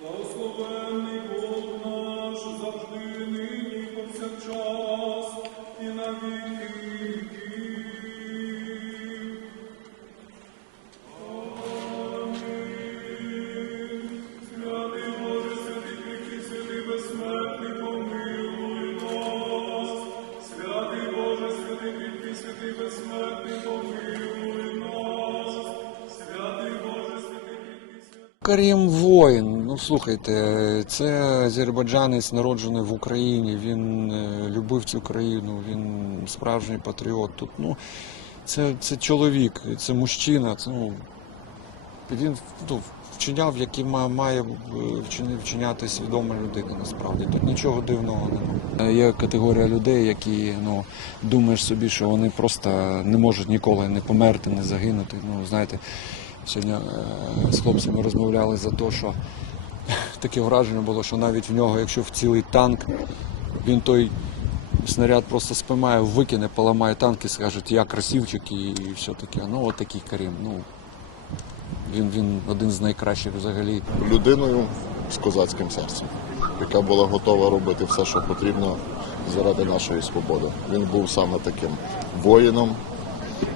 Благословенний Бог наш, завжди, нині, повсякчас, і на віки віків. Амінь. Святий Боже, святий кріпкий, святий безсмертний, помилуй нас. Святий Боже, святий кріпкий, святий безсмертний, помилуй нас. Святий Боже, святий кріпкий, святий... Карім воїн, ну слухайте, це азербайджанець, народжений в Україні, він любив цю країну, він справжній патріот. Тут, ну, це чоловік, це мужчина, це, ну, він вчиняв, як і має вчиняти свідома людина, насправді. Тут нічого дивного немає. Є категорія людей, які, ну, думаєш собі, що вони просто не можуть ніколи не померти, не загинути. Ну, знаєте, сьогодні з хлопцями розмовляли за те, що таке враження було, що навіть в нього, якщо вцілить танк, він той снаряд просто спіймає, викине, поламає танк і скаже, я красивчик і все таке. Ну, от такий Карім. Ну, він один з найкращих взагалі. Людиною з козацьким серцем, яка була готова робити все, що потрібно заради нашої свободи. Він був саме таким воїном,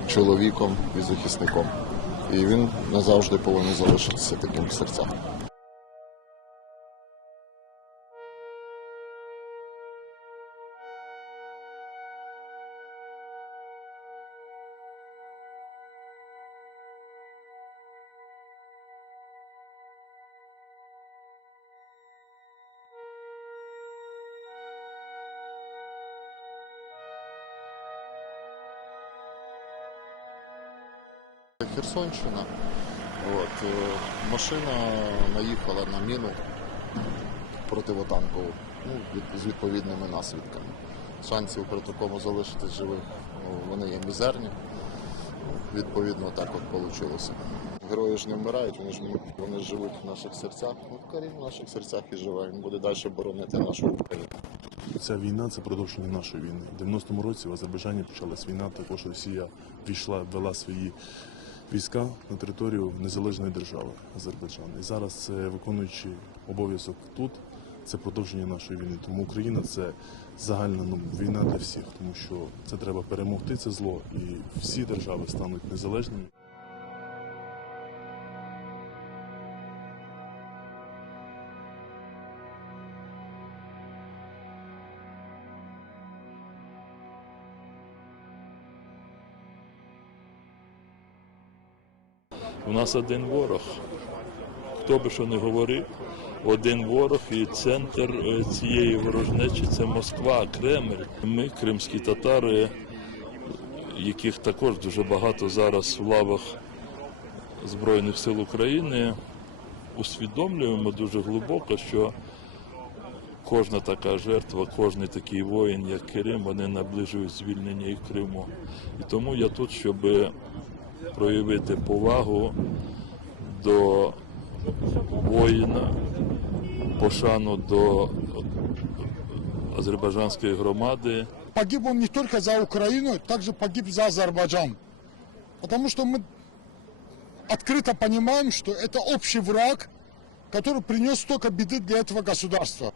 чоловіком і захисником. І він назавжди повинен залишитися таким в серцях. Херсонщина. Машина наїхала на міну противотанкову, ну, з відповідними наслідками. Шансів при такому залишитись живих, ну, вони є мізерні. Відповідно, так от вийшло. Герої ж не вмирають, вони живуть в наших серцях. Ну, Карім в наших серцях і живе, він буде далі боронити нашу Україну. Ця війна – це продовження нашої війни. У 90-му році в Азербайджані почалась війна, також Росія ввела свої війська на територію незалежної держави Азербайджан. І зараз це виконуючи обов'язок тут, це продовження нашої війни. Тому Україна – це загальна війна для всіх, тому що це треба перемогти, це зло, і всі держави стануть незалежними. У нас один ворог. Хто би що не говорив, один ворог і центр цієї ворожнечі – це Москва, Кремль. Ми, кримські татари, яких також дуже багато зараз в лавах Збройних сил України, усвідомлюємо дуже глибоко, що кожна така жертва, кожен такий воїн, як Карім, вони наближують звільнення і Криму. І тому я тут, щоб проявити повагу до воїна, пошану до азербайджанської громади. Погиб он не только за Украину, также погиб за Азербайджан. Потому что мы открыто понимаем, что это общий враг, который принес столько беды для этого государства.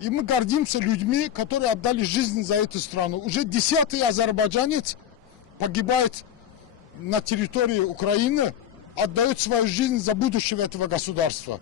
И мы гордимся людьми, которые отдали жизнь за эту страну. Уже 10-й азербайджанец погибает на территории Украины, отдает свою жизнь за будущее этого государства.